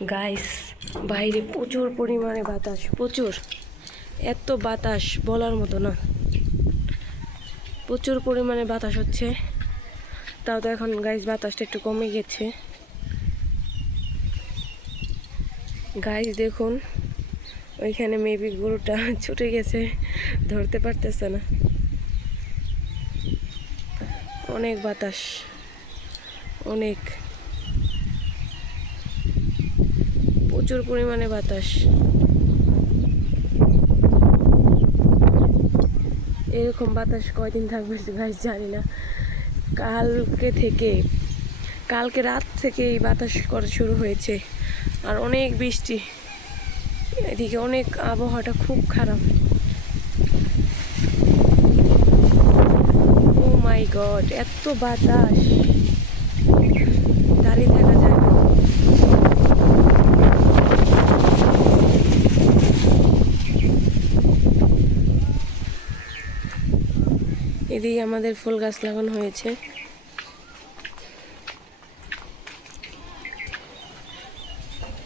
Guys, বাইরে প্রচুর পরিমাণে বাতাস, প্রচুর, এত বাতাস বলার মতো না। প্রচুর পরিমাণে বাতাস হচ্ছে। তাও তো এখন গাইস বাতাসটা একটু কমে গেছে। গাইস দেখুন, ওইখানে মেবি গরুটা ছুটে গেছে, ধরতে পারতেছে না। অনেক বাতাস, অনেক, প্রচুর পরিমাণে বাতাস। এরকম বাতাস কয়দিন থাকবে গাইস জানি না। কালকে রাত থেকে এই বাতাস করা শুরু হয়েছে, আর অনেক বৃষ্টি। এদিকে অনেক আবহাওয়াটা খুব খারাপ। ও মাই গড, এত বাতাস, দাঁড়িয়ে থাকা যায় না। এদিকে আমাদের ফুল গাছ লাগানো হয়েছে।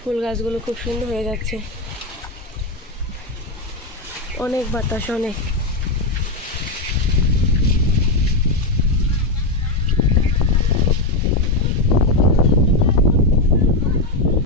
ফুল গাছগুলো খুব সুন্দর হয়ে যাচ্ছে। অনেক বাতাস, অনেক।